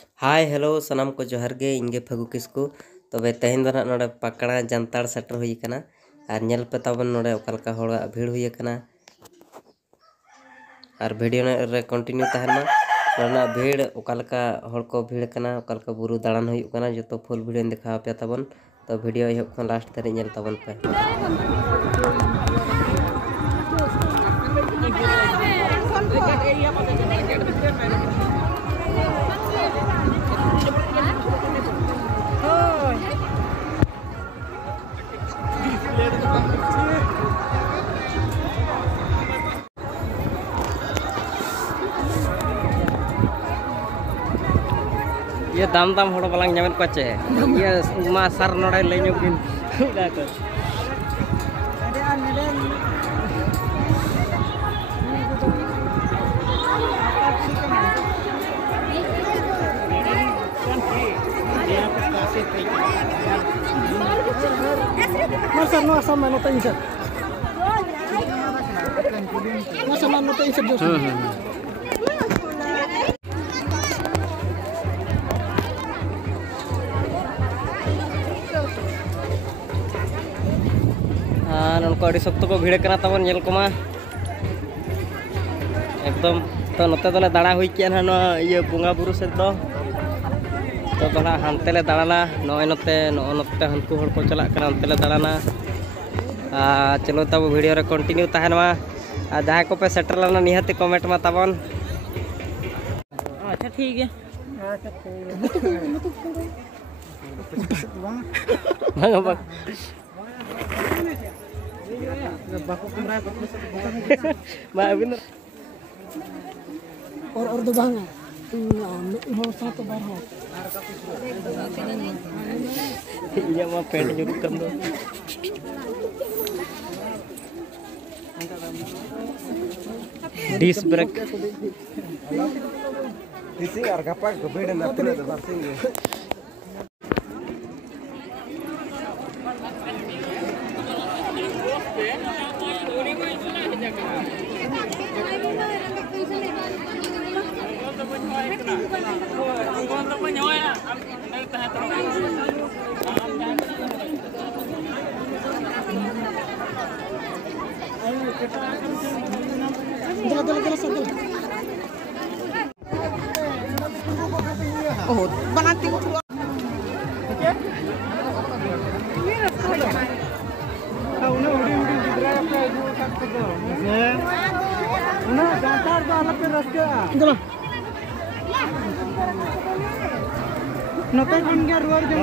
Hi hello सनाम को जोहार गे इंगे फगु किसकु तबे तेहेन दो नोडे पकड़ा जानतार सेटर हुई कना और नेल पे तबन नोडे ओकालका होड़ा भीड़ हुई कना और वीडियो रे कंटिन्यू तहन मा नोना भीड़ ओकालका होड़ को भीड़ कना ओकालका बुरु दाड़ान हुई कना जो तो फुल वीडियो दिखाव पे तबन तो वीडियो एहब खन लास्ट तरी नेल तबन पे ये दाम दाम होड़ बालांग जामेन कोचे ये मा सर नोडे लेन्यो बिन उदा को Masa no sama nota insert. Masa no nota insert dos. उनको अड़ी सख्त को भीड़ करना तबन नेल को मा एकदम तो नते दोले दाड़ा हुई के ना ये बुंगा बुरु से तो थोड़ा हानते ले दाड़ाना नते हनको हड़ को चला करना अंते ले दाड़ाना चलो तब वीडियो रे कंटिन्यू तहन मा जहाँ को पे सेटर लाना निहाती कमेंट मा तबन अच्छा ठीक है और दो भांगा हो सात बार हो ये मा पेंट जुरुक कम दो डिस ब्रेक दिसिंग और गपा गबेड ना तने तो बरसिंग oh बनाती हूँ नोटे खन गया रुआर जम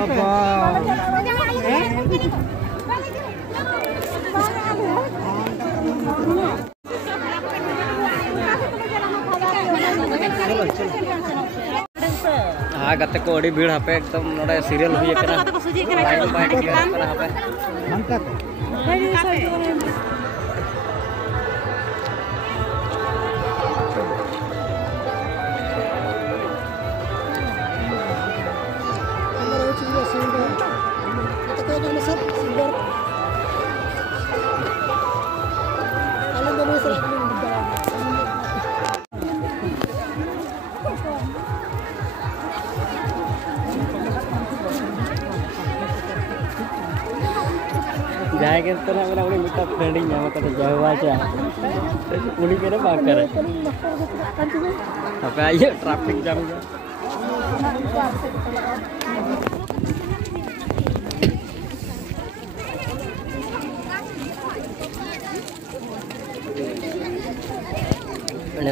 हाँ गते को अड़ी भीड़ हापे एकदम नोडे सीरियल हुई कना लाइन बाइक कना हापे हमका जाएंगे तो ना मेरा उन्हें मिटा फ्रेंडिंग यहाँ का तो जावा चा उन्हीं के ना बात करे अब आइए ट्रैफिक जाम जा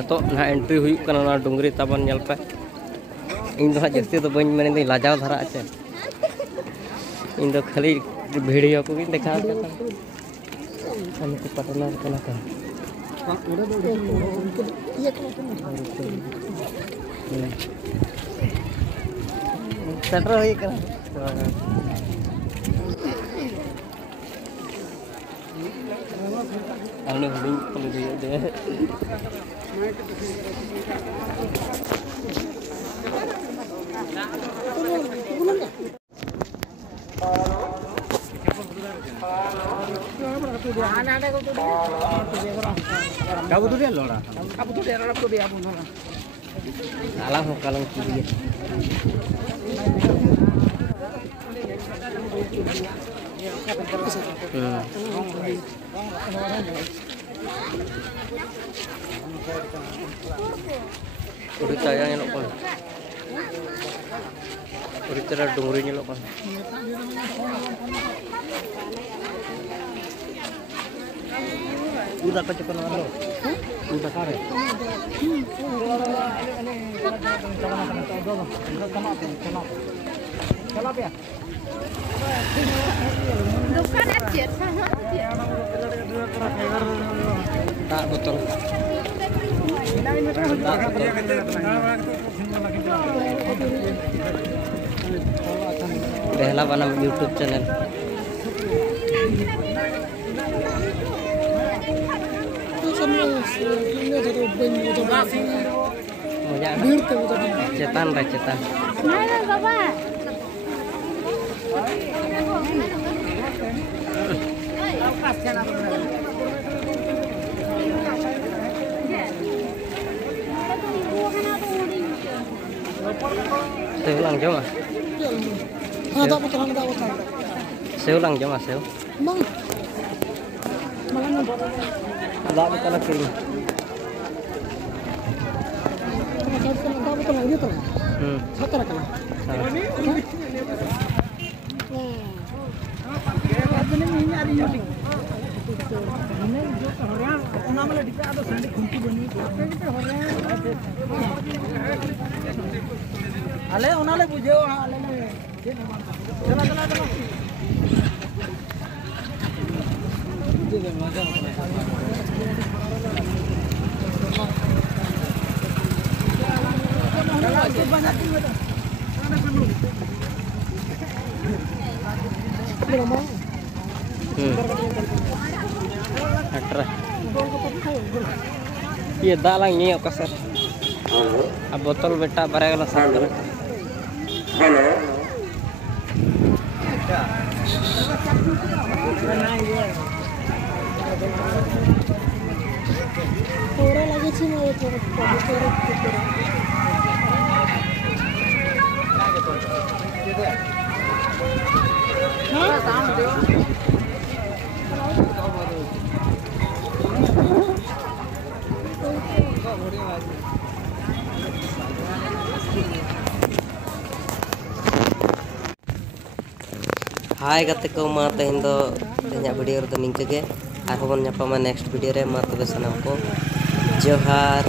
तो ना एंट्री हुई करना ना डुंगरी तबन नेल पे इन दो जस्ती तो बन मैंने लाजाव धरा आचे इन दो खाली वीडियो को भी देखा हमको पटना कना का सेटर होई कना हमने हुडिंग को दिए दे Kamu tuh dia lora. Kamu tuh dia lora tuh dia pun lora. alang ho kalang kiri. Udah sayang nyelok kan. Udah cerah dungri nyelok kan. Udah kacau kan lo. Udah kare. Bukan aja sama. Tak betul. Behla banam YouTube channel. Cetan lah cetan. Mana bapak? Saya ulang jom ah. Saya ulang jom ah saya. Tak betul lagi. Ale onale bujeo ale चला चला चला ये दाल नहीं है कसर अब बोतल बेटा भरेगा ना साथ में हेलो थोड़ा लगे छी ना हाय गाते को मा तेहन दो तेहना वीडियो रे निंके गे आर होबन नेक्स्ट वीडियो रे मा तबे सनाम को जोहार।